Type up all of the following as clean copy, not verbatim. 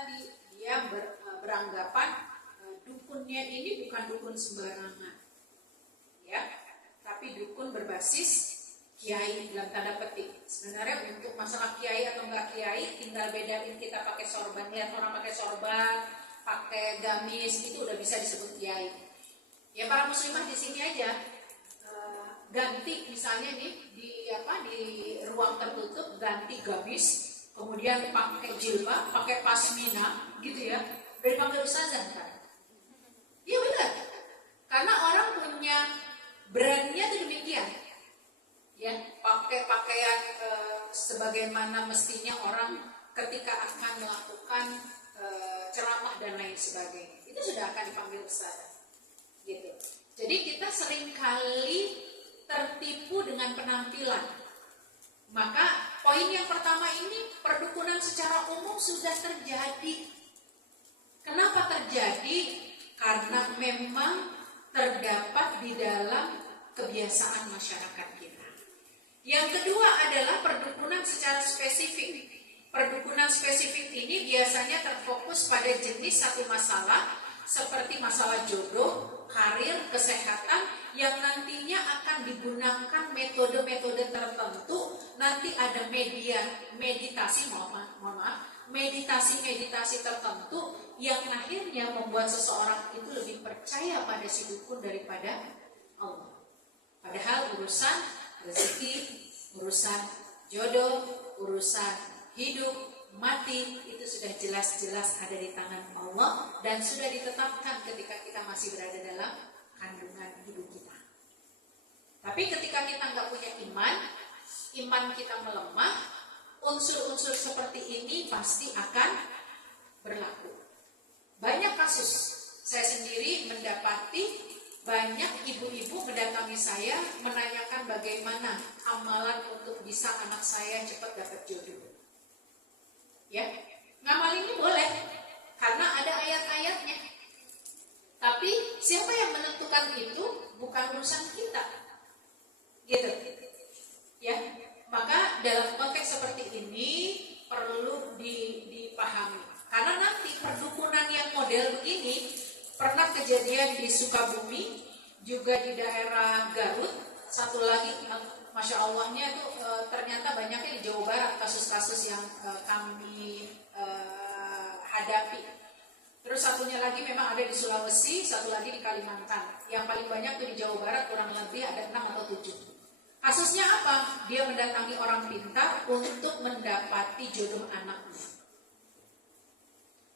tadi dia beranggapan dukunnya ini bukan dukun sembarangan, ya, tapi dukun berbasis kiai dalam tanda petik. Sebenarnya untuk masalah kiai atau enggak kiai, tinggal bedain kita pakai sorban. Lihat orang pakai sorban, pakai gamis, itu udah bisa disebut kiai. Ya para muslimah di sini aja ganti misalnya nih di ruang tertutup ganti gamis, kemudian pakai jilbab, pakai pasmina, gitu ya, dari panggil ustazah kan? Iya benar, karena orang punya brandnya tuh demikian, ya, pakai pakaian sebagaimana mestinya orang ketika akan melakukan ceramah dan lain sebagainya, itu sudah akan dipanggil ustazah, gitu. Jadi kita seringkali tertipu dengan penampilan. Maka poin yang pertama ini, perdukunan secara umum sudah terjadi. Kenapa terjadi? Karena memang terdapat di dalam kebiasaan masyarakat kita. Yang kedua adalah perdukunan secara spesifik. Perdukunan spesifik ini biasanya terfokus pada jenis satu masalah, seperti masalah jodoh, karir, kesehatan, yang nantinya akan digunakan metode-metode tertentu. Nanti ada meditasi tertentu yang akhirnya membuat seseorang itu lebih percaya pada si dukun daripada Allah. Padahal urusan rezeki, urusan jodoh, urusan hidup, mati, itu sudah jelas-jelas ada di tangan Allah dan sudah ditetapkan ketika kita masih berada dalam kandungan ibu kita. Tapi ketika kita nggak punya iman kita melemah, unsur-unsur seperti ini pasti akan berlaku. Banyak kasus, saya sendiri mendapati banyak ibu-ibu mendatangi saya menanyakan bagaimana amalan untuk bisa anak saya cepat dapat jodoh. Ya, ngamal ini boleh karena ada ayat-ayatnya. Tapi siapa yang menentukan itu bukan urusan kita, gitu. Ya, maka dalam konteks seperti ini perlu dipahami. Karena nanti perdukunan yang model begini pernah kejadian di Sukabumi, juga di daerah Garut. Satu lagi, masya Allahnya itu ternyata banyaknya di Jawa Barat kasus-kasus yang kami hadapi. Terus satunya lagi memang ada di Sulawesi, satu lagi di Kalimantan. Yang paling banyak itu di Jawa Barat, kurang lebih ada 6 atau 7. Kasusnya apa? Dia mendatangi orang pintar untuk mendapati jodoh anaknya.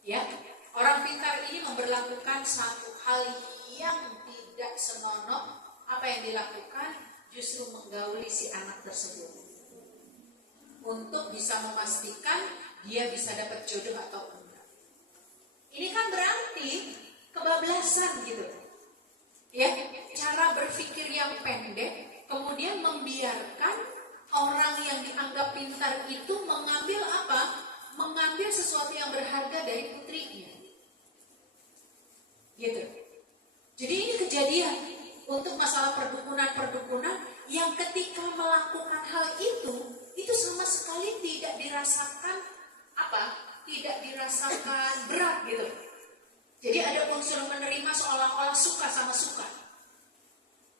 Ya, orang pintar ini memberlakukan satu hal yang tidak senonoh. Apa yang dilakukan? Justru menggauli si anak tersebut untuk bisa memastikan dia bisa dapat jodoh atau enggak. Ini kan berarti kebablasan gitu, ya, cara berpikir yang pendek, kemudian membiarkan orang yang dianggap pintar itu mengambil apa? Mengambil sesuatu yang berharga dari putrinya, gitu. Jadi ini kejadian untuk masalah perdukunan yang ketika melakukan hal itu sama sekali tidak dirasakan tidak dirasakan berat gitu. Jadi ada unsur menerima seolah-olah suka sama suka.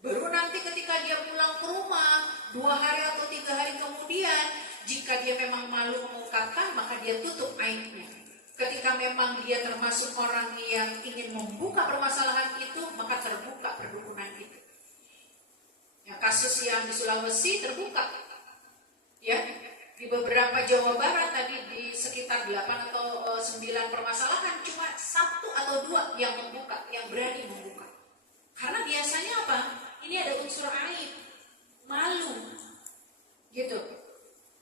Baru nanti ketika dia pulang ke rumah 2 hari atau 3 hari kemudian, jika dia memang malu mengungkapkan, maka dia tutup aibnya. Ketika memang dia termasuk orang yang ingin membuka permasalahan itu, maka terbuka perdukunan itu. Yang kasus yang di Sulawesi terbuka, ya. Di beberapa Jawa Barat tadi di sekitar 8 atau 9 permasalahan, cuma 1 atau 2 yang membuka, yang berani membuka. Karena biasanya apa? Ini ada unsur aib, malu, gitu.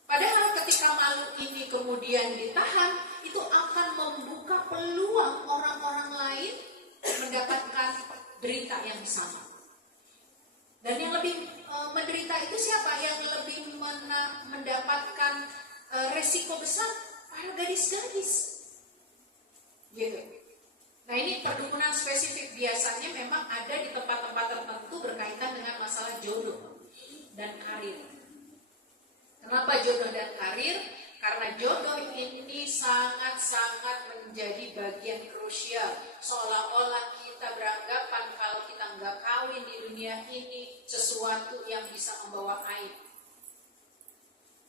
Padahal ketika malu ini kemudian ditahan, itu akan membuka peluang orang-orang lain mendapatkan berita yang sama. Dan yang lebih menderita itu siapa? Yang lebih mendapatkan resiko besar? Para gadis-gadis, gitu. Nah ini perdukunan spesifik biasanya memang ada di tempat-tempat tertentu berkaitan dengan masalah jodoh dan karir. Kenapa jodoh dan karir? Karena jodoh ini sangat-sangat menjadi bagian krusial. Seolah-olah kita beranggapan kalau kita nggak kawin di dunia ini sesuatu yang bisa membawa aib.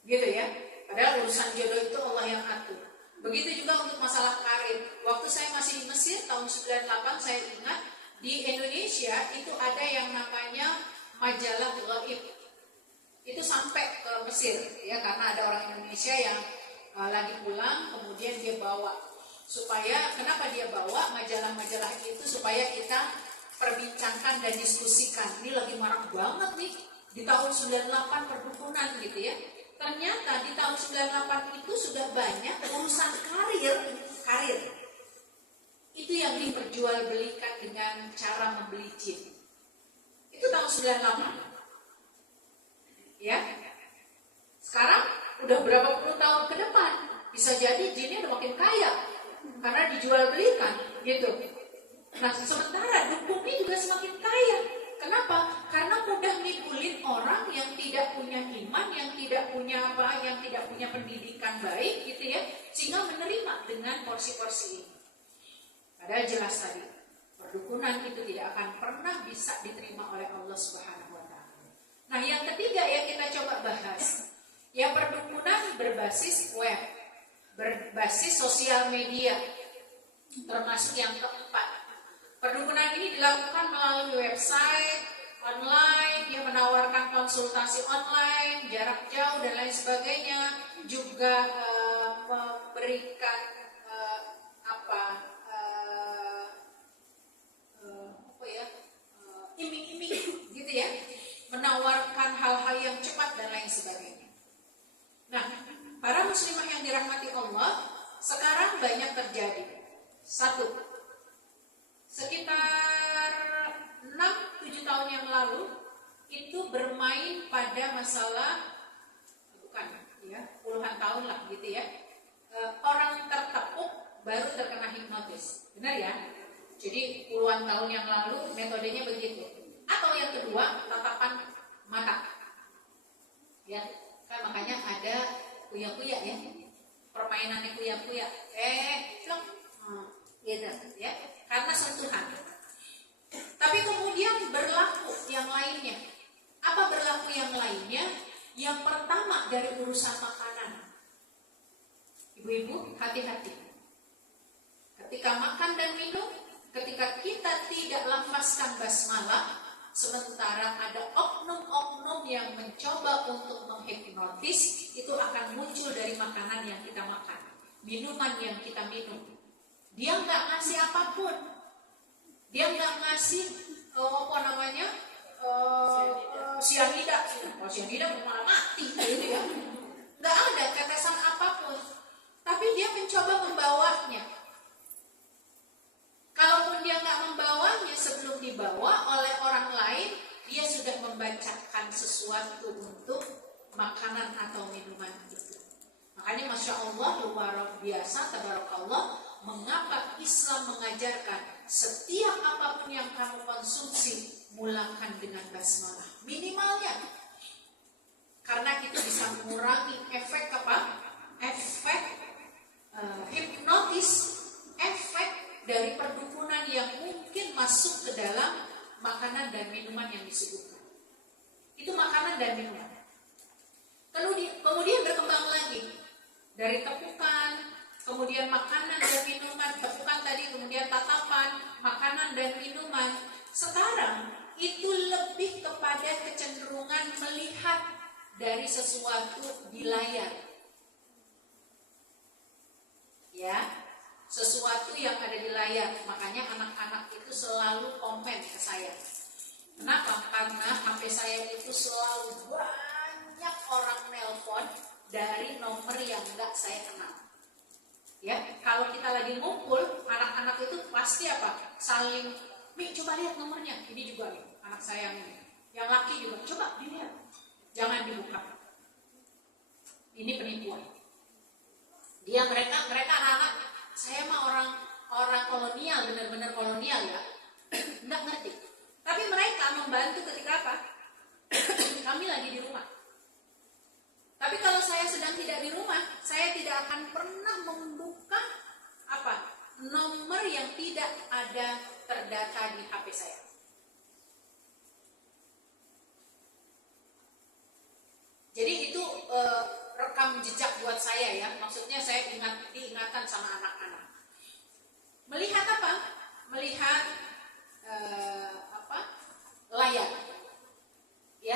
Gitu ya. Padahal urusan jodoh itu Allah yang atur. Begitu juga untuk masalah karir. Waktu saya masih di Mesir tahun 98, saya ingat di Indonesia itu ada yang namanya majalah Ghaib. Itu sampai ke Mesir ya, karena ada orang Indonesia yang lagi pulang, kemudian dia bawa. Supaya kenapa dia bawa majalah-majalah itu? Supaya kita perbincangkan dan diskusikan. Ini lagi marak banget nih di tahun 98 perdukunan gitu ya. Ternyata di tahun 98 itu sudah banyak urusan karir. Itu yang diperjualbelikan dengan cara membeli jin. Itu tahun 98. Ya. Sekarang udah berapa puluh tahun ke depan, bisa jadi jinnya udah makin kaya karena dijual belikan gitu. Nah, sementara dukunnya juga semakin kaya. Kenapa? Karena mudah ngibulin orang yang tidak punya iman, yang tidak punya yang tidak punya pendidikan baik gitu ya, sehingga menerima dengan porsi-porsi ini. Padahal jelas tadi, perdukunan itu tidak akan pernah bisa diterima oleh Allah Subhanahu wa taala. Nah, yang ketiga yang kita coba bahas, ya perdukunan berbasis web, berbasis sosial media, termasuk yang keempat. Perdukunan ini dilakukan melalui website, online, dia menawarkan konsultasi online, jarak jauh dan lain sebagainya, juga memberikan iming-iming gitu ya, menawarkan hal-hal yang cepat dan lain sebagainya. Nah, para muslimah yang dirahmati Allah, sekarang banyak terjadi. Satu, sekitar 6-7 tahun yang lalu itu bermain pada masalah, bukan ya, puluhan tahun lah gitu ya, orang tertepuk baru terkena hipnotis. Benar ya? Jadi puluhan tahun yang lalu metodenya begitu. Atau yang kedua, tatapan mata. Ya, kan makanya ada kuya-kuya ya. Permainannya kuya-kuya. Gitu ya. Karena sentuhan. Tapi kemudian berlaku yang lainnya. Apa berlaku yang lainnya? Yang pertama dari urusan makanan. Ibu-ibu, hati-hati. Ketika makan dan minum, ketika kita tidak lafazkan basmalah, sementara ada oknum-oknum yang mencoba untuk menghipnotis, itu akan muncul dari makanan yang kita makan, minuman yang kita minum. Dia nggak ngasih apapun, dia nggak ngasih sianida, sianida malah mati, gitu ya. Nggak ada tetesan apapun, tapi dia mencoba membawanya. Kalaupun dia nggak membawanya, sebelum dibawa oleh orang lain, dia sudah membacakan sesuatu untuk makanan atau minuman itu. Makanya Masya Allah, luar biasa, tabarakallah, mengapa Islam mengajarkan setiap apapun yang kamu konsumsi, mulakan dengan basmalah. Minimalnya. Karena itu bisa mengurangi efek apa? Efek hipnotis, efek dari perdukunan yang mungkin masuk ke dalam makanan dan minuman yang disuguhkan. Itu makanan dan minuman. Kemudian berkembang lagi dari tepukan, kemudian makanan dan minuman, tepukan tadi, kemudian tatapan, makanan dan minuman. Sekarang itu lebih kepada kecenderungan melihat dari sesuatu di layar. Ya. Sesuatu yang ada di layar. Makanya anak-anak itu selalu komen ke saya. Kenapa? Karena HP saya itu selalu banyak orang nelpon dari nomor yang enggak saya kenal. Ya, kalau kita lagi ngumpul, anak-anak itu pasti apa? Saling, "Mi, coba lihat nomornya." Ini juga nih, anak saya ini. Yang laki juga, "Coba dilihat." Jangan dibuka. Ini penipuan. Mereka anak-anak, saya mah orang kolonial, benar-benar kolonial ya, nggak ngerti. Tapi mereka membantu ketika apa? Kami lagi di rumah. Tapi kalau saya sedang tidak di rumah, saya nomor yang tidak ada terdata di HP saya. Jadi itu rekam jejak buat saya ya. Maksudnya saya diingatkan sama anak-anak. Melihat apa? Melihat layar. Ya.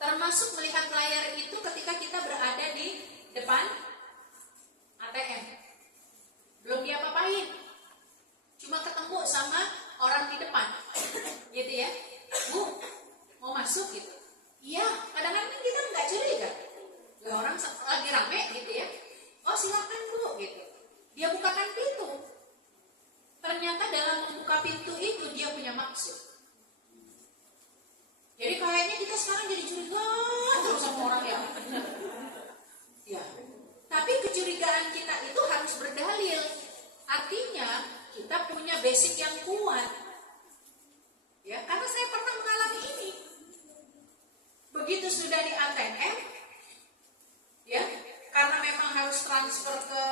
Termasuk melihat layar itu ketika kita berada di depan ATM. Belum diapa-apain. Cuma ketemu sama orang di depan. Gitu ya. Bu, mau masuk gitu. Iya, kadang-kadang kita nggak curiga. Lah orang lagi rame gitu ya. Oh silakan Bu gitu. Dia bukakan pintu. Ternyata dalam membuka pintu itu dia punya maksud. Jadi kayaknya kita sekarang jadi curiga terus sama orang ya. Ya. Tapi kecurigaan kita itu harus berdalil. Artinya kita punya basic yang kuat. Ya, karena saya pernah mengalami ini. Begitu sudah di ATM, ya, karena memang harus transfer ke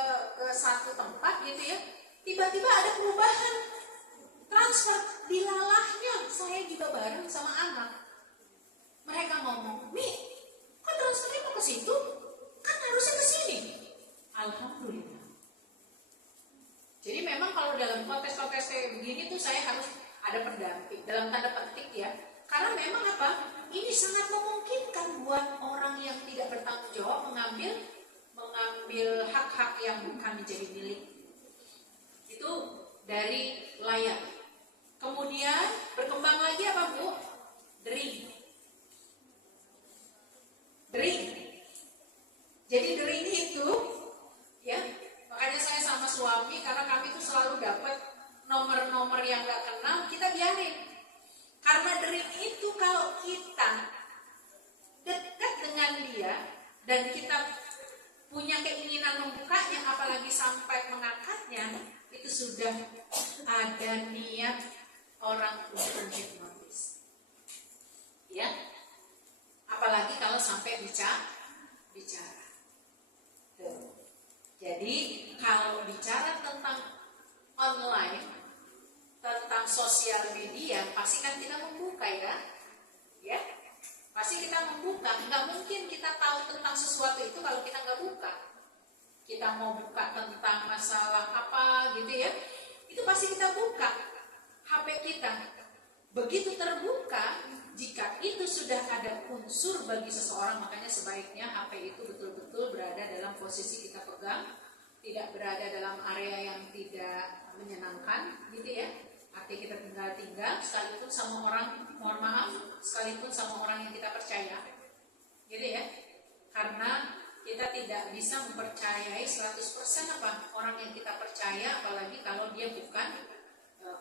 satu tempat gitu ya, tiba-tiba ada perubahan transfer, dilalahnya saya juga bareng sama anak. Mereka ngomong, Mi, kok transfernya mau ke situ? Kan harusnya ke sini. Alhamdulillah. Jadi memang kalau dalam konteks-konteks kayak begini tuh saya harus ada pendamping dalam tanda petik ya. Karena memang apa? Ini sangat memungkinkan buat orang yang tidak bertanggung jawab mengambil hak-hak yang bukan menjadi milik. Itu dari layar. Kemudian berkembang lagi apa Bu? Dering. Jadi dering itu, ya, makanya saya sama suami karena kami tuh selalu dapat nomor-nomor yang gak kenal, kita biarin. Karena dering itu kalau kita dekat dengan dia dan kita punya keinginan membukanya, apalagi sampai mengangkatnya, itu sudah ada niat orang untuk menghipnotis. Ya, apalagi kalau sampai bicara. Jadi kalau bicara tentang online, tentang sosial media, pasti kan kita membuka ya, pasti kita membuka. Nggak mungkin kita tahu tentang sesuatu itu kalau kita nggak buka. Kita mau buka tentang masalah apa gitu ya, itu pasti kita buka HP kita. Begitu terbuka, jika itu sudah ada unsur bagi seseorang, makanya sebaiknya HP itu betul-betul berada dalam posisi kita pegang, tidak berada dalam area yang tidak menyenangkan gitu ya. Artinya kita tinggal sekalipun sama orang, mohon maaf, sekalipun sama orang yang kita percaya gitu ya. Karena kita tidak bisa mempercayai 100% apa orang yang kita percaya, apalagi kalau dia bukan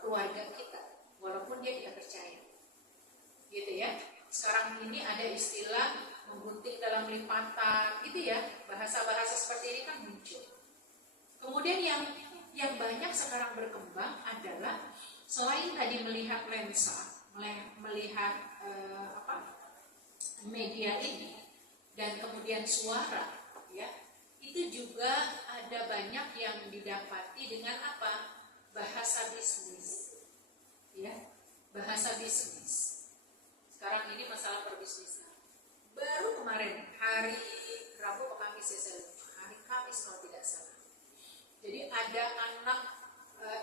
keluarga kita, walaupun dia kita percaya gitu ya. Sekarang ini ada istilah menggunting dalam lipatan gitu ya, bahasa-bahasa seperti ini kan muncul. Kemudian yang banyak sekarang berkembang adalah selain tadi melihat lensa, melihat media ini dan kemudian suara ya, itu juga ada banyak yang didapati dengan apa? Bahasa bisnis ya, bahasa bisnis. Sekarang ini masalah perbisnisan. Baru kemarin hari Rabu atau Kamis ya, hari Kamis kalau tidak salah. Jadi ada anak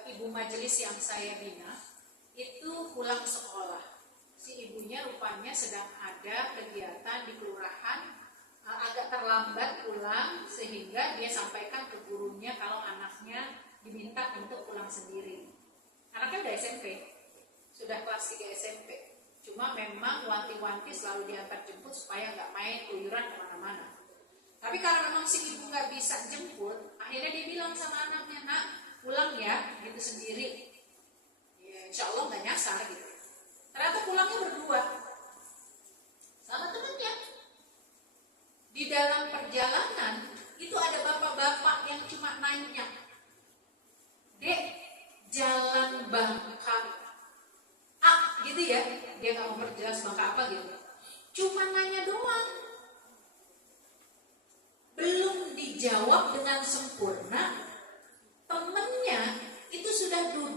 ibu majelis yang saya bina itu pulang sekolah. Si ibunya rupanya sedang ada kegiatan di kelurahan, agak terlambat pulang sehingga dia sampaikan ke gurunya kalau anaknya diminta untuk pulang sendiri. Anaknya udah SMP, sudah kelas 3 SMP. Cuma memang wanti-wanti selalu diantar jemput supaya nggak main keluyuran kemana-mana. Tapi kalau memang si ibu nggak bisa jemput, akhirnya dia bilang sama anaknya, nak pulang ya, gitu sendiri. Ya, insya Allah nggak nyasar gitu. Ternyata pulangnya berdua sama temannya. Di dalam perjalanan itu ada bapak-bapak yang cuma nanya, Dek, jalan Bangka gitu ya, dia nggak mau perjelas Bangka apa gitu, cuma nanya doang, belum dijawab dengan sempurna, temennya itu sudah duduk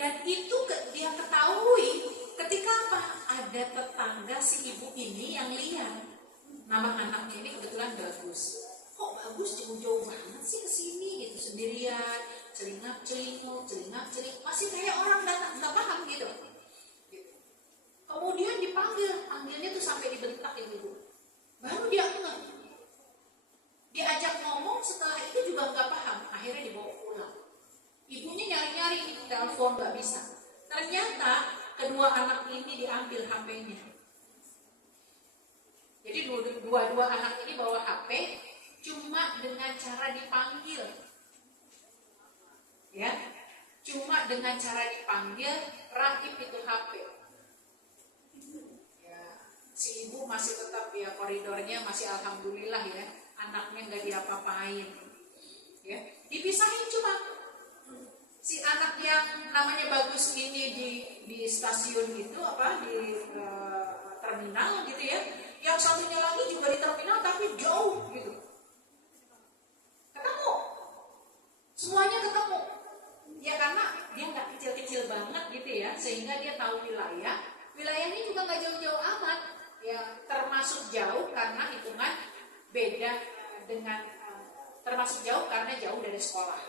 Dan itu dia ketahui ketika apa? Ada tetangga si ibu ini yang lihat. Nama anaknya ini kebetulan Bagus. Kok Bagus jauh-jauh banget sih kesini gitu sendirian, celingak-celinguk, masih kayak orang nggak paham gitu. Kemudian panggilnya tuh sampai dibentak ibu. Baru dia enggak. Diajak ngomong, setelah itu juga nggak paham. Akhirnya dibawa pulang. Ibunya nyari-nyari, telepon nggak bisa. Ternyata kedua anak ini diambil HP-nya. Jadi dua anak ini bawa HP cuma dengan cara dipanggil. Ya, cuma dengan cara dipanggil, rakip itu HP. Ya, si ibu masih tetap ya koridornya masih alhamdulillah ya, anaknya nggak diapa-apain. Ya, dipisahin cuma si anak yang namanya Bagus ini di stasiun gitu apa di terminal gitu ya, yang satunya lagi juga di terminal tapi jauh gitu. Ketemu, semuanya ketemu. Ya karena dia nggak kecil-kecil banget gitu ya, sehingga dia tahu wilayahnya juga nggak jauh-jauh amat. Ya termasuk jauh karena hitungan beda dengan termasuk jauh karena jauh dari sekolah.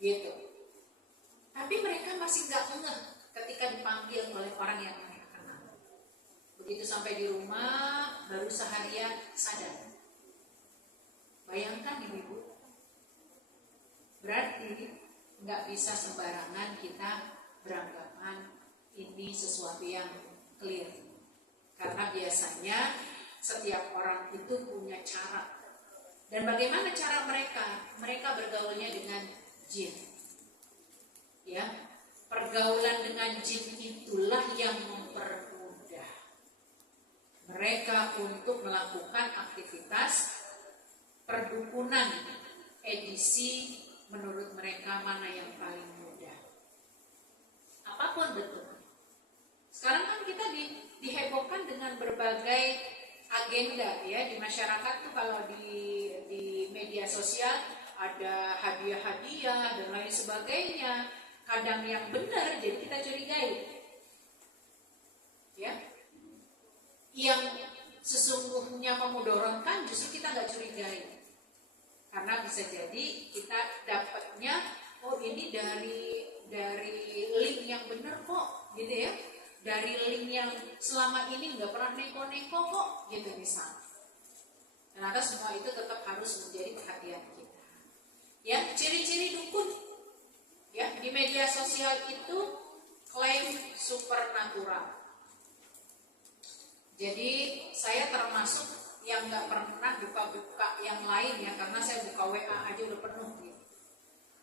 Gitu. Tapi mereka masih nggak ngeh ketika dipanggil oleh orang yang mereka kenal. Begitu sampai di rumah, baru seharian sadar. Bayangkan ibu-ibu, berarti nggak bisa sembarangan kita beranggapan ini sesuatu yang clear. Karena biasanya setiap orang itu punya cara. Dan bagaimana cara mereka? Mereka bergaulnya dengan jin. Ya, pergaulan dengan jin itulah yang mempermudah mereka untuk melakukan aktivitas perdukunan edisi menurut mereka mana yang paling mudah. Apapun bentuknya. Sekarang kan kita dihebohkan dengan berbagai agenda ya di masyarakat tuh, kalau di media sosial ada hadiah-hadiah dan lain sebagainya. Kadang yang benar jadi kita curigai. Ya. Yang sesungguhnya memudorotkan justru kita nggak curigai. Karena bisa jadi kita dapatnya ini dari link yang benar kok gitu ya. Dari link yang selama ini nggak pernah neko-neko kok gitu misalnya. Ternyata semua itu tetap harus menjadi perhatian kita. Ya, ciri-ciri dukun ya di media sosial itu klaim supernatural. Jadi saya termasuk yang nggak pernah buka-buka yang lain ya, karena saya buka WA aja udah penuh gitu.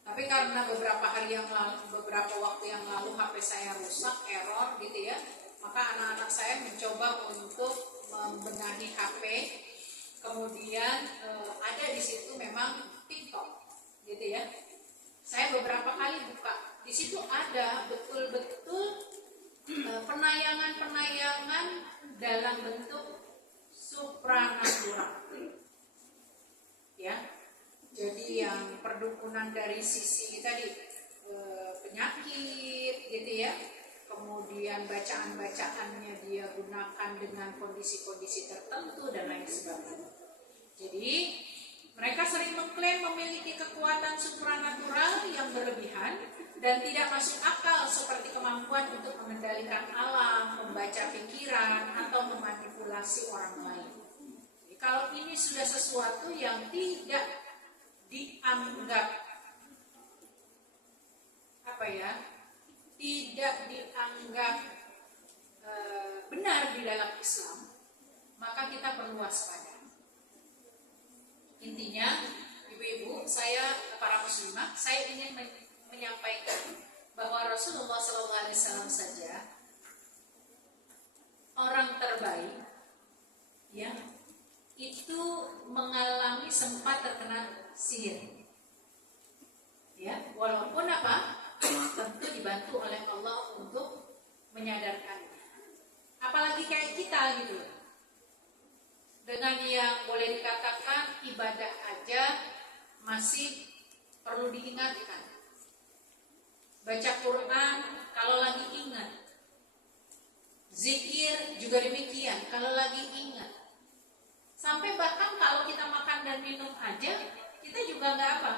Tapi karena beberapa waktu yang lalu HP saya rusak, error gitu ya, maka anak-anak saya mencoba untuk membenahi HP. Kemudian ada di situ memang TikTok gitu ya. Saya beberapa kali buka, di situ ada betul-betul penayangan-penayangan dalam bentuk supranatural. Ya. Jadi yang perdukunan dari sisi tadi penyakit gitu ya. Kemudian bacaan-bacaannya dia gunakan dengan kondisi-kondisi tertentu dan lain sebagainya. Jadi mereka sering mengklaim memiliki kekuatan supranatural yang berlebihan dan tidak masuk akal, seperti kemampuan untuk mengendalikan alam, membaca pikiran, atau memanipulasi orang lain. Jadi, kalau ini sudah sesuatu yang tidak dianggap tidak dianggap benar di dalam Islam, maka kita perlu waspada. Intinya, ibu-ibu, para muslimah, saya ingin menyampaikan bahwa Rasulullah SAW saja orang terbaik, ya, itu mengalami sempat terkena sihir, ya, walaupun tentu dibantu oleh Allah untuk menyadarkannya. Apalagi kayak kita gitu. Dengan yang boleh dikatakan ibadah aja masih perlu diingatkan. baca Quran kalau lagi ingat, zikir juga demikian kalau lagi ingat. Sampai bahkan kalau kita makan dan minum aja, kita juga nggak apa,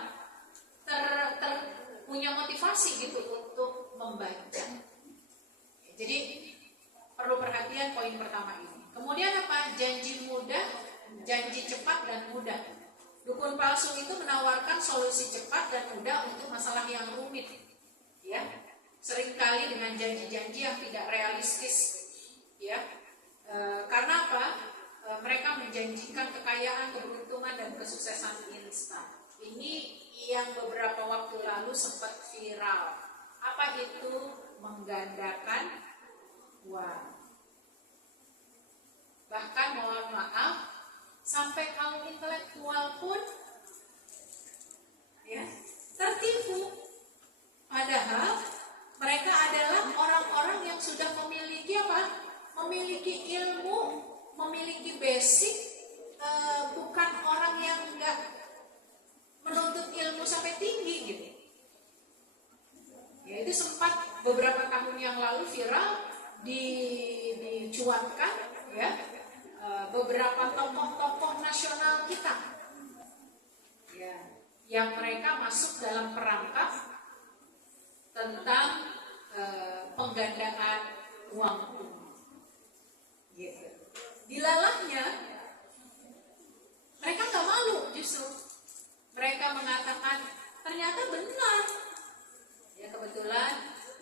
punya motivasi gitu untuk membaca. Jadi perlu perhatian poin pertama ini. Kemudian apa? Janji mudah, janji cepat dan mudah. Dukun palsu itu menawarkan solusi cepat dan mudah untuk masalah yang rumit. Ya, seringkali dengan janji-janji yang tidak realistis. Ya, karena apa? Mereka menjanjikan kekayaan, keberuntungan dan kesuksesan instan. Ini yang beberapa waktu lalu sempat viral. Apa itu? Menggandakan uang. Bahkan mohon maaf, sampai kaum intelektual pun ya tertipu. Padahal mereka adalah orang-orang yang sudah memiliki apa? Memiliki ilmu, memiliki basic, bukan orang yang enggak menuntut ilmu sampai tinggi gitu. Ya, itu sempat beberapa tahun yang lalu viral dicuatkan ya, beberapa tokoh-tokoh nasional kita ya, yang mereka masuk dalam perangkap tentang penggandaan uang gitu. Dilalahnya mereka nggak malu, justru mereka mengatakan ternyata benar. Ya, kebetulan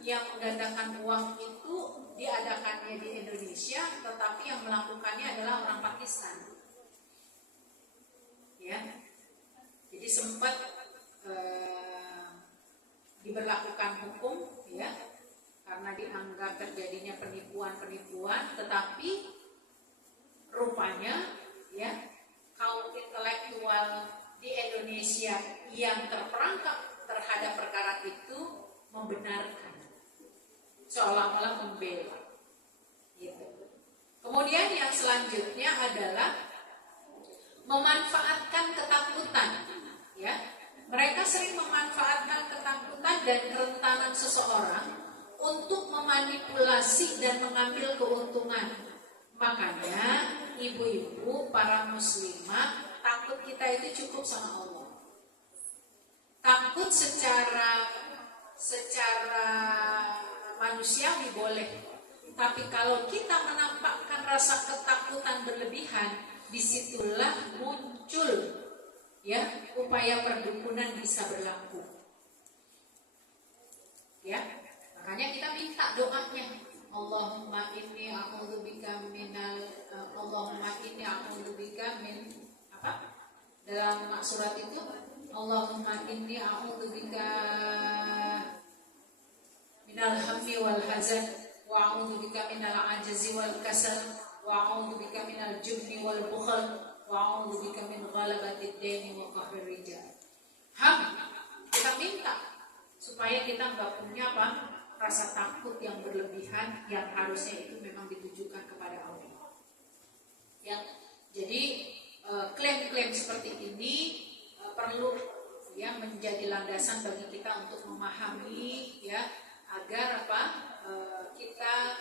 yang menggandakan uang itu diadakannya di Indonesia, tetapi yang melakukannya adalah orang Pakistan. Ya, jadi sempat diberlakukan hukum, ya, karena dianggap terjadinya penipuan-penipuan, tetapi rupanya, ya, kaum intelektual di Indonesia yang terperangkap terhadap perkara itu membenarkan, seolah-olah membela. Gitu. Kemudian yang selanjutnya adalah memanfaatkan ketakutan. Ya, mereka sering memanfaatkan ketakutan dan kerentanan seseorang untuk memanipulasi dan mengambil keuntungan. Makanya ibu-ibu, para muslimah, takut kita itu cukup sama Allah. Takut secara manusiawi boleh, tapi kalau kita menampakkan rasa ketakutan berlebihan, disitulah muncul ya upaya perdukunan bisa berlaku. Ya, makanya kita minta doanya. Allahumma inni a'udzubika min apa? Dalam surat itu, Allahumma inni a'udzubika minal hammi wal hazan wa a'udzubika minal ajzi wal kasal wa a'udzubika minal jubni wal bukhl wa a'udzubika min ghalabatid daini wa qahrir rijal. Kita minta supaya kita enggak punya apa? Rasa takut yang berlebihan yang harusnya itu memang ditujukan kepada Allah. Ya, jadi klaim-klaim seperti ini perlu ya menjadi landasan bagi kita untuk memahami ya, agar apa kita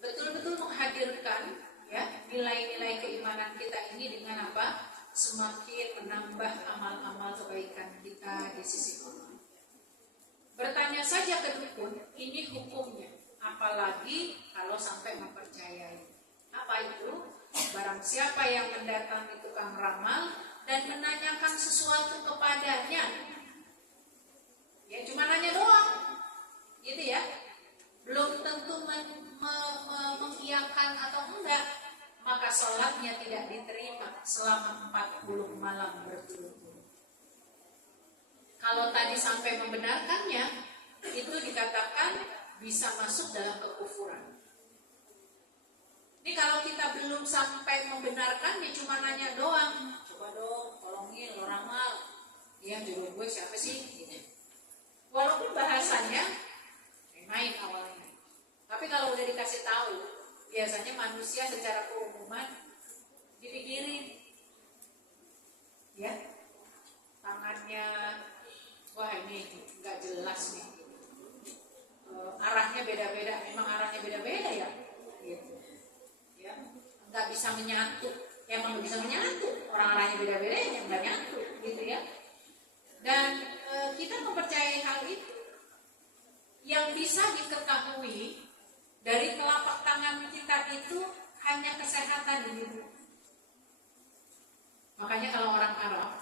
betul-betul menghadirkan ya nilai-nilai keimanan kita ini dengan apa, semakin menambah amal-amal kebaikan kita di sisi Allah. Bertanya saja ke dukun, ini hukumnya, apalagi kalau sampai mempercayai. Apa itu? Barang siapa yang mendatangi tukang ramal dan menanyakan sesuatu kepadanya, ya cuma nanya doang, gitu ya, belum tentu mengiyakan atau enggak, maka sholatnya tidak diterima selama 40 malam berturut-turut. Kalau tadi sampai membenarkannya, itu dikatakan bisa masuk dalam kekufuran. Ini kalau kita belum sampai membenarkannya, cuma nanya doang, coba dong, tolongin lo ramal, ya jodoh gue siapa sih? Gitu. Walaupun bahasanya main awalnya, tapi kalau udah dikasih tahu, biasanya manusia secara keumuman dipikirin, ya tangannya, wah ini nggak jelas nih, ya memang arahnya beda-beda ya, gitu. Ya, nggak bisa menyatu. Emang nggak bisa menyatu. Orang arahnya beda-beda ya nggak nyatu, gitu ya. Dan kita mempercayai hal itu. Yang bisa diketahui dari telapak tangan kita itu hanya kesehatan hidup. Makanya kalau orang Arab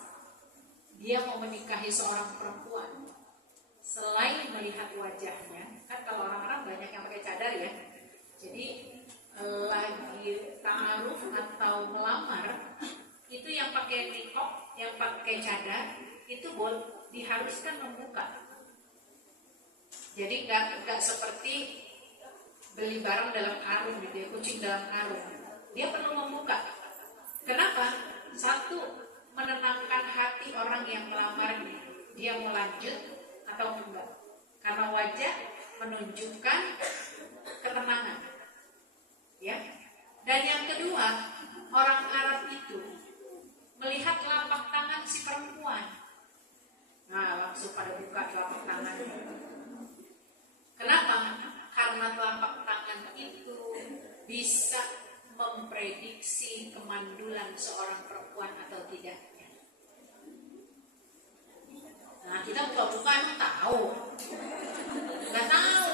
dia mau menikahi seorang perempuan, selain melihat wajahnya, kan kalau orang Arab banyak yang pakai cadar ya. Jadi lagi ta'aruf atau melamar itu yang pakai niqab, yang pakai cadar itu diharuskan membuka. Jadi nggak seperti beli barang dalam karung gitu ya, kucing dalam karung. Dia perlu membuka. Kenapa? Satu, menenangkan hati orang yang melamar dia mau lanjut atau enggak. Karena wajah menunjukkan ketenangan. Ya. Dan yang kedua, orang Arab itu melihat telapak tangan si perempuan. Nah, langsung pada buka telapak tangannya. Kenapa? Karena telapak tangan itu bisa memprediksi kemandulan seorang perempuan atau tidaknya. Nah, kita buka-bukaan tahu. Nggak tahu.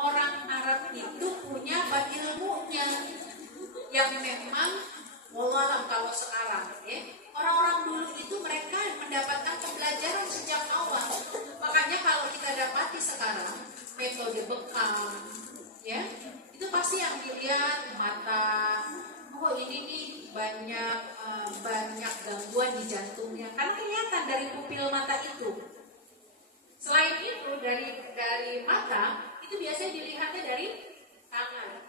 Orang Arab itu punya ilmunya yang memang wallahualam kalau sekarang ya, orang-orang dulu itu mereka mendapatkan pembelajaran sejak awal. Makanya kalau kita dapati sekarang metode bekam, ya itu pasti yang dilihat mata. Oh ini nih banyak gangguan di jantungnya, karena kelihatan dari pupil mata itu. Selain itu dari mata itu biasanya dilihatnya dari tangan.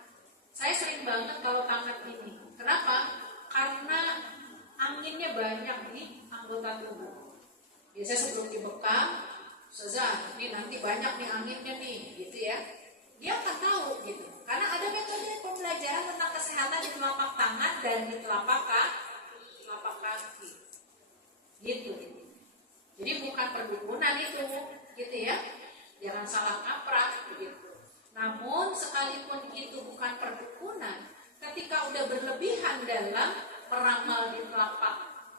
Saya sering banget kalau tangan ini. Kenapa? Karena anginnya banyak di anggota tubuh. Biasanya sebelum dibekam, Ustazah, ini nanti banyak nih anginnya nih, gitu ya. Dia akan tahu gitu. Karena ada metode pembelajaran tentang kesehatan di telapak tangan dan di telapak kaki. Gitu. Jadi bukan perdukunan itu, gitu ya. Jangan salah kaprah begitu. Namun sekalipun itu bukan perdukunan, ketika udah berlebihan dalam meramal di telapak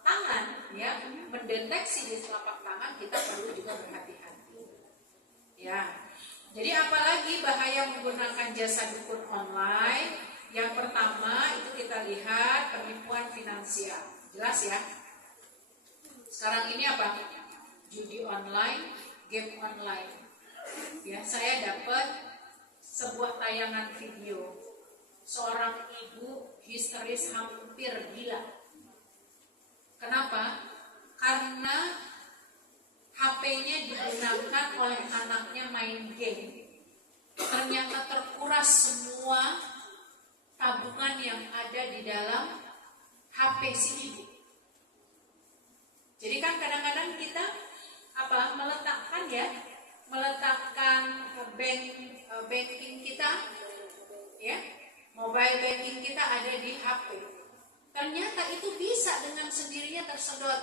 tangan, ya, mendeteksi di telapak tangan, kita perlu juga berhati-hati. Ya. Jadi apalagi bahaya menggunakan jasa dukun online? Yang pertama itu kita lihat penipuan finansial. Jelas ya? Sekarang ini apa? Judi online, game online. Ya, saya dapat sebuah tayangan video seorang ibu histeris hampir gila. Kenapa? Karena HP-nya digunakan oleh anaknya main game. Ternyata terkuras semua tabungan yang ada di dalam HP si ibu. Jadi kan kadang-kadang kita meletakkan banking kita, ya, mobile banking kita ada di HP. Ternyata itu bisa dengan sendirinya tersedot.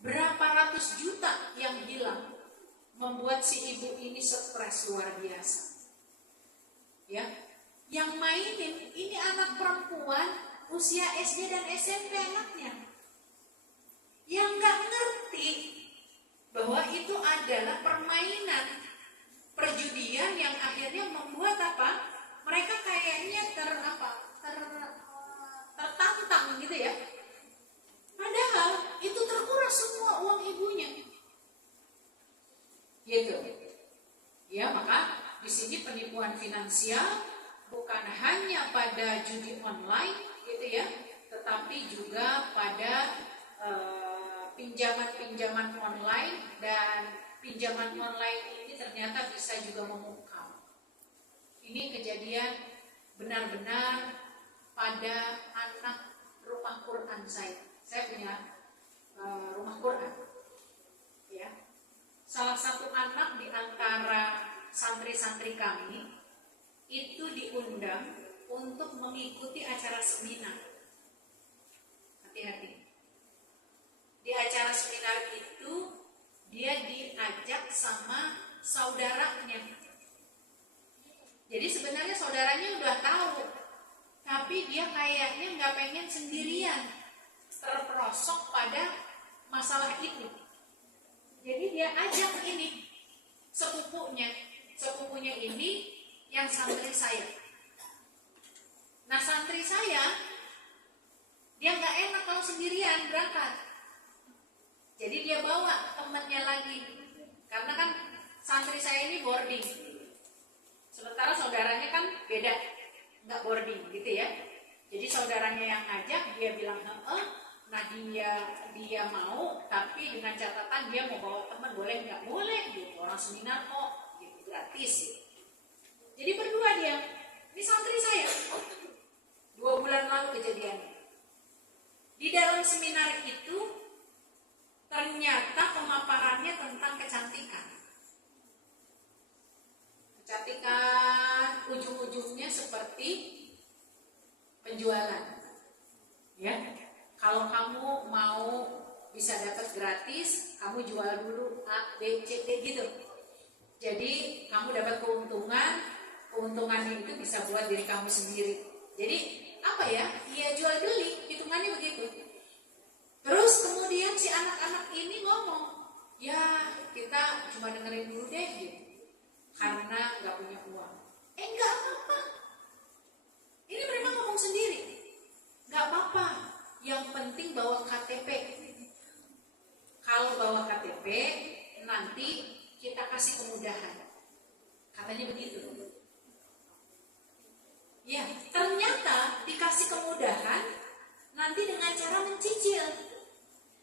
Berapa ratus juta yang hilang, membuat si ibu ini stres luar biasa. Ya, yang mainin ini anak perempuan usia SD dan SMP anaknya, yang nggak ngerti bahwa itu adalah permainan perjudian yang akhirnya membuat mereka kayaknya tertantang gitu ya. Padahal itu terkuras semua uang ibunya. Gitu. Ya, maka di sini penipuan finansial bukan hanya pada judi online gitu ya, tetapi juga pada pinjaman-pinjaman online, dan pinjaman online ini ternyata bisa juga memukau. Ini kejadian benar-benar pada anak rumah Quran saya. Saya punya rumah Quran. Ya. Salah satu anak di antara santri-santri kami itu diundang untuk mengikuti acara seminar. Hati-hati. Di acara seminar itu dia diajak sama saudaranya. Jadi sebenarnya saudaranya udah tahu, tapi dia kayaknya nggak pengen sendirian terperosok pada masalah itu. Jadi dia ajak ini sepupunya ini yang santri saya. Nah santri saya dia nggak enak kalau sendirian berangkat. Jadi dia bawa temannya lagi, karena kan santri saya ini boarding. Sementara saudaranya kan beda, nggak boarding gitu ya. Jadi saudaranya yang ngajak, dia bilang nah dia mau, tapi dengan catatan dia mau bawa teman, boleh nggak? Boleh gitu, orang seminar kok, gitu, gratis. Jadi berdua dia, ini santri saya, 2 bulan lalu kejadiannya. Di dalam seminar itu ternyata pemaparannya tentang kecantikan. Kecantikan ujung-ujungnya seperti penjualan. Ya, kalau kamu mau bisa dapat gratis, kamu jual dulu A, B, C, D gitu. Jadi kamu dapat keuntungan itu bisa buat diri kamu sendiri. Jadi apa ya? Iya jual beli, hitungannya begitu. Terus kemudian si anak-anak ini ngomong, ya kita cuma dengerin dulu deh gitu. Karena nggak punya uang. Nggak apa-apa. Ini mereka ngomong sendiri. Nggak apa-apa. Yang penting bawa KTP. Kalau bawa KTP, nanti kita kasih kemudahan. Katanya begitu. Ya, ternyata dikasih kemudahan nanti dengan cara mencicil.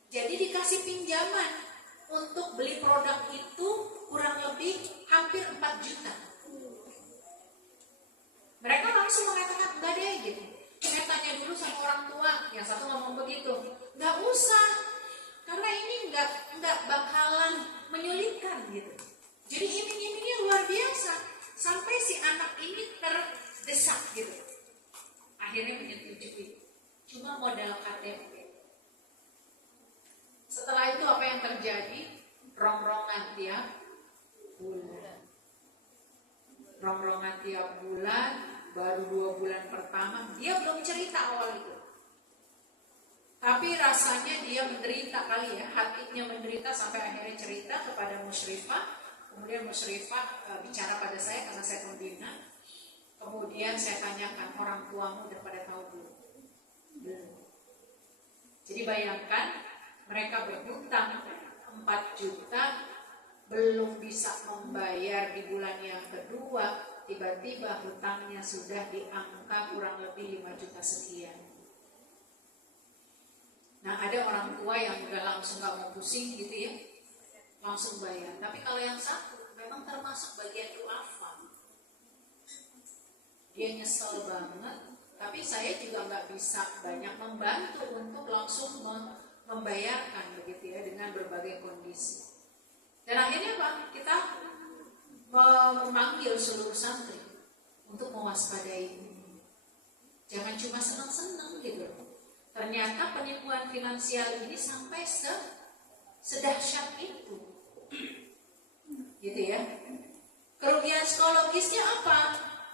Jadi dikasih pinjaman untuk beli produk itu kurang lebih hampir 4 juta. Mereka langsung mengatakan enggak deh gitu. Saya tanya dulu sama orang tua, yang satu ngomong begitu, enggak usah, karena ini enggak bakalan menyulitkan gitu. Jadi iming-imingnya luar biasa, sampai si anak ini terdesak gitu. Akhirnya menyetujui, cuma modal KTP. Setelah itu apa yang terjadi? Rongrongan tiap bulan. Rongrongan tiap bulan, baru 2 bulan pertama, dia belum cerita awal itu. Tapi rasanya dia menderita kali ya, hatinya menderita sampai akhirnya cerita kepada musyrifah. Kemudian musyrifah bicara pada saya karena saya pembina. Kemudian saya tanyakan, orang tuamu udah pada tahu belum? Belum. Jadi bayangkan, mereka berhutang 4 juta, belum bisa membayar di bulan yang kedua, tiba-tiba hutangnya sudah di angka kurang lebih 5 juta sekian. Nah ada orang tua yang udah langsung gak mau pusing gitu ya, langsung bayar. Tapi kalau yang satu memang termasuk bagian duafa, dia nyesel banget, tapi saya juga gak bisa banyak membantu untuk langsung membayarkan begitu ya, dengan berbagai kondisi. Dan akhirnya Pak, kita memanggil seluruh santri untuk mewaspadai ini. Jangan cuma senang-senang gitu. Ternyata penipuan finansial ini sampai sedahsyat itu. Gitu ya. Kerugian psikologisnya apa?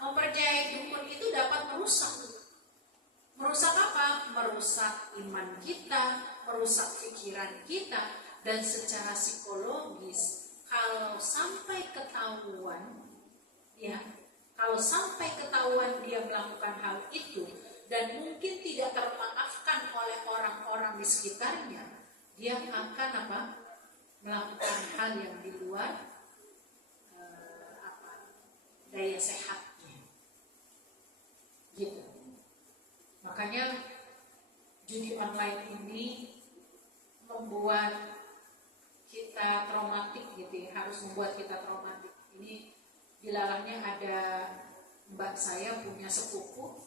Mempercayai dukun itu dapat merusak. Merusak apa? Merusak iman kita, merusak pikiran kita, dan secara psikologis kalau sampai ketahuan ya, kalau sampai ketahuan dia melakukan hal itu dan mungkin tidak termaafkan oleh orang-orang di sekitarnya, dia akan apa? Melakukan hal yang di luar daya sehatnya. Gitu. Makanya judi online ini membuat kita traumatik gitu ya, harus membuat kita traumatik. Ini dilarangnya ada mbak saya punya sepupu,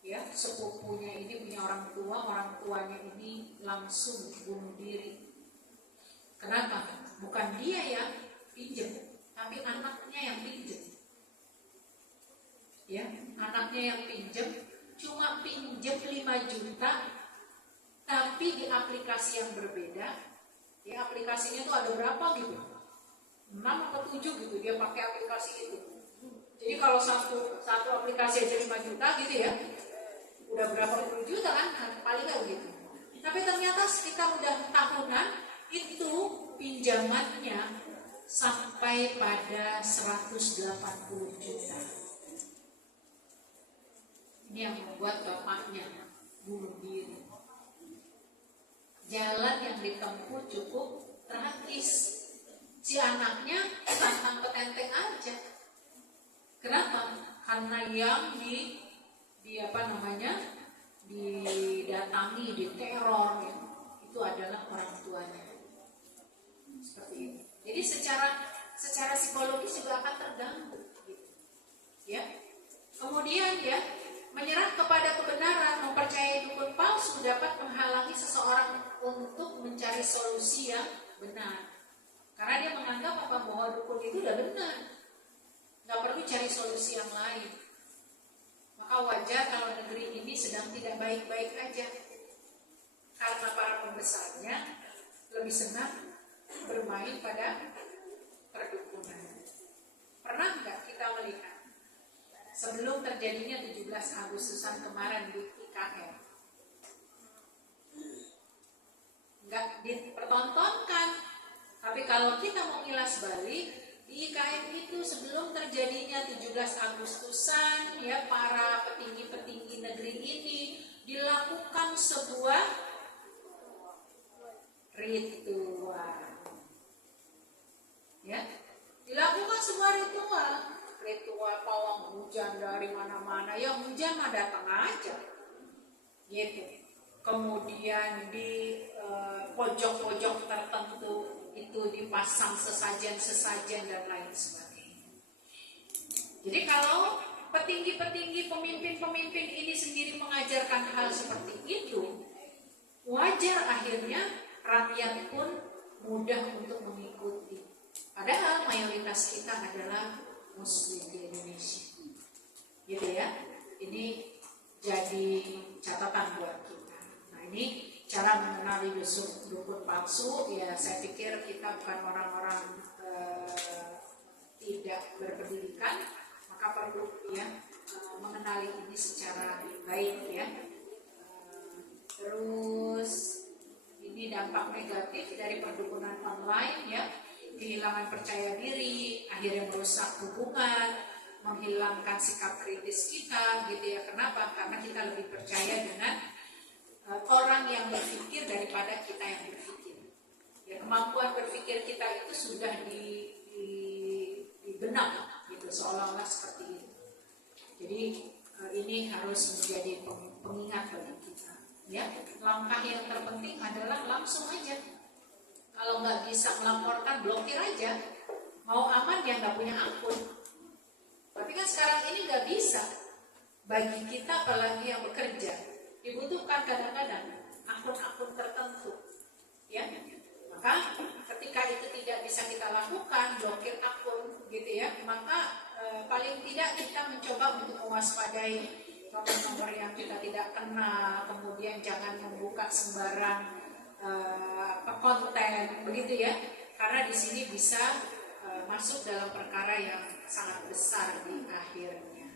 ya sepupunya ini punya orang tuanya ini langsung bunuh diri. Kenapa? Bukan dia yang pinjam, tapi anaknya yang pinjam. Ya, anaknya yang pinjam, cuma pinjam 5 juta, tapi di aplikasi yang berbeda. Ya aplikasinya tuh ada berapa gitu, 6 atau 7 gitu dia pakai aplikasi itu. Jadi kalau satu aplikasi aja 5 juta gitu ya, udah berapa puluh juta kan, paling nggak begitu. Tapi ternyata ketika udah tahunan itu pinjamannya sampai pada 180 juta. Ini yang membuat bapaknya bunuh diri. Jalan yang ditempuh cukup tragis. Si anaknya tantang petenteng aja. Kenapa? Karena yang didatangi, diteror ya, itu adalah orang tuanya. Seperti itu. Jadi secara psikologis juga akan terganggu. Gitu. Ya. Kemudian ya, menyerah kepada kebenaran, mempercayai dukun palsu dapat menghalangi seseorang untuk mencari solusi yang benar. Karena dia menganggap bahwa dukun itu udah benar, nggak perlu cari solusi yang lain. Maka wajar kalau negeri ini sedang tidak baik-baik aja, karena para pembesarnya lebih senang bermain pada perdukunan. Pernah nggak kita melihat sebelum terjadinya 17 Agustusan kemarin di IKN, nggak dipertontonkan. Tapi kalau kita mau ngilas balik, di IKN itu sebelum terjadinya 17 Agustusan ya, para petinggi-petinggi negeri ini dilakukan sebuah ritual. Ya, dilakukan sebuah ritual pawang hujan dari mana-mana. Ya hujan mah datang aja, gitu. Kemudian di pojok-pojok tertentu itu dipasang sesajen-sesajen dan lain sebagainya. Jadi kalau petinggi-petinggi, pemimpin-pemimpin ini sendiri mengajarkan hal seperti itu, wajar akhirnya rakyat pun mudah untuk mengikuti. Padahal mayoritas kita adalah Muslim di Indonesia, gitu ya. Ini jadi catatan buat kita. Nah ini cara mengenali dukun palsu. Ya saya pikir kita bukan orang-orang tidak berpendidikan, maka perlu ya mengenali ini secara baik ya. Terus ini dampak negatif dari perdukunan online ya. Kehilangan percaya diri, akhirnya merusak hubungan, menghilangkan sikap kritis kita, gitu ya. Kenapa? Karena kita lebih percaya dengan orang yang berpikir daripada kita yang berpikir. Ya, kemampuan berpikir kita itu sudah dibenam, gitu, seolah-olah seperti itu. Jadi ini harus menjadi pengingat bagi kita. Ya, langkah yang terpenting adalah langsung aja. Kalau nggak bisa melaporkan, blokir aja. Mau aman ya nggak punya akun. Tapi kan sekarang ini nggak bisa. Bagi kita apalagi yang bekerja, dibutuhkan kadang-kadang akun-akun tertentu. Ya, maka ketika itu tidak bisa kita lakukan, blokir akun, gitu ya. Maka paling tidak kita mencoba untuk mewaspadai nomor-nomor yang kita tidak kenal. Kemudian jangan membuka sembarang konten, begitu ya, karena di sini bisa masuk dalam perkara yang sangat besar di akhirnya.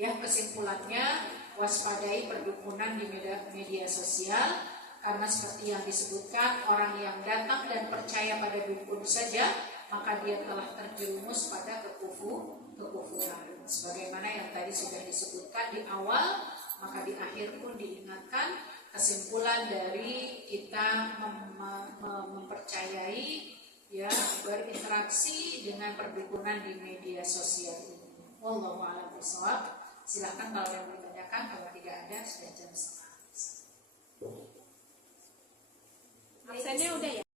Ya, kesimpulannya waspadai perdukunan di media sosial, karena seperti yang disebutkan, orang yang datang dan percaya pada dukun saja maka dia telah terjerumus pada kekufuran. Sebagaimana yang tadi sudah disebutkan di awal, maka di akhir pun diingatkan kesimpulan dari kita mempercayai ya, berinteraksi dengan perdukunan di media sosial ini. Wallahu a'lam bishawab. Silakan kalau yang ditanyakan, kalau tidak ada sudah jam 9. Absennya udah ya?